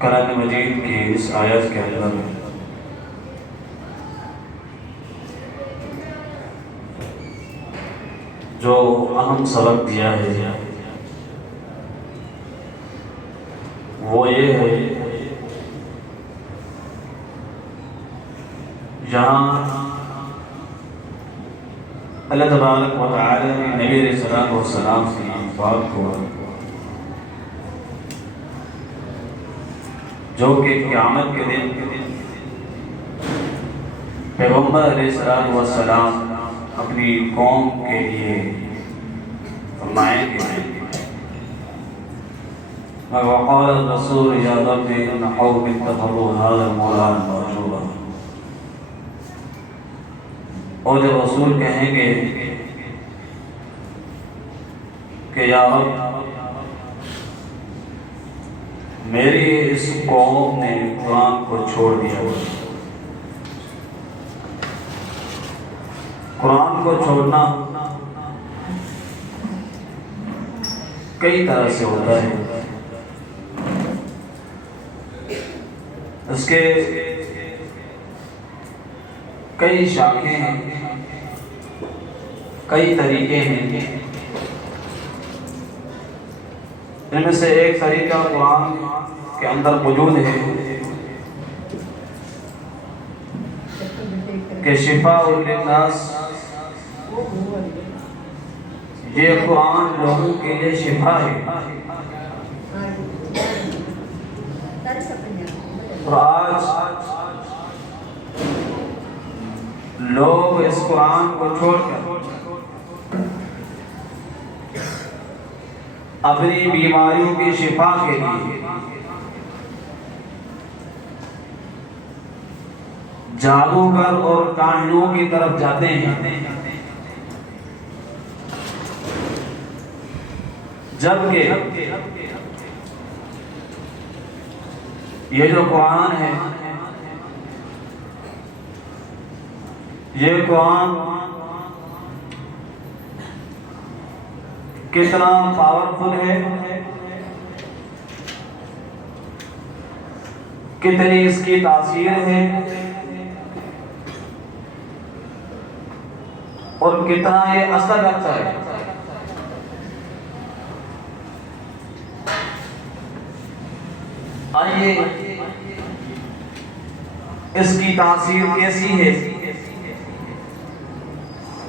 कुरान मजीद की इस आयत के अंदर जो अहम सबक दिया है वो ये है, जहाँ अल्लाह तबारक व तआला ने नबी अलैहिस्सलाम से इस बात को, जो कि क़यामत के दिन पैगम्बर अलैहिस्सलाम अपनी कौम के लिए फरमाएंगे, वक़ाल रसूल या रब्बी इन्ना क़ौमी इत्तख़ज़ू हाज़ा ग़ुलाम महजूरा। और जब रसूल कहेंगे कि या रब, मेरी इस कौम ने कुरान को छोड़ दिया। कुरान को छोड़ना कई तरह से होता है। उसके कई शाखें हैं, कई तरीके हैं। इनमें से एक तरीका कुरान के अंदर मौजूद है कि शिफाउल लिन्नास, ये कुरान लोगों के लिए शिफा है। और आज लोग इस कुरान को छोड़कर अपनी बीमारियों की शिफा के लिए जादूगर और काहिनों की तरफ जाते हैं, जबकि ये जो कुरान है, ये कुरान कितना पावरफुल है, कितनी इसकी तासीर है और कितना ये असर रखता है। आइए इसकी तासीर कैसी है,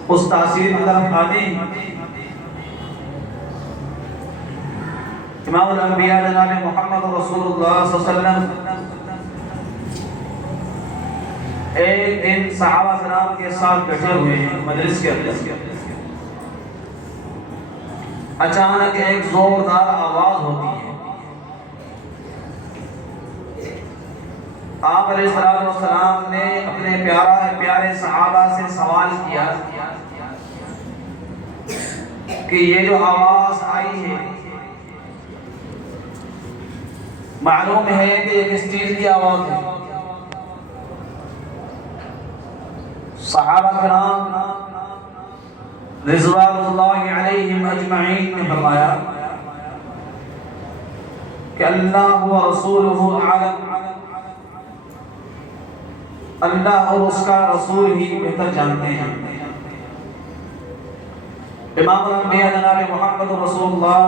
उस तासीर की तरफ आते इमामुल अंबिया जनाब मोहम्मद रसूलुल्लाह सल्लल्लाहु अलैहि वसल्लम एक दिन सहाबा कराम के साथ बैठे हुए हैं मजलिस के अंदर। अचानक एक जोरदार आवाज होती है। आप अलैहिस्सलाम ने अपने प्यारे सहाबा से सवाल किया कि ये जो आवाज आई है, मालूम है कि ये किस चीज की आवाज है? सहाबा किराम रिज़वानुल्लाहि अलैहिम अजमईन ने फरमाया कि अल्लाह व रसूलुहु आलम, अल्लाह और उसका रसूल ही बेहतर जानते हैं। इमामुल अंबिया जनाब मोहम्मद रसूलुल्लाह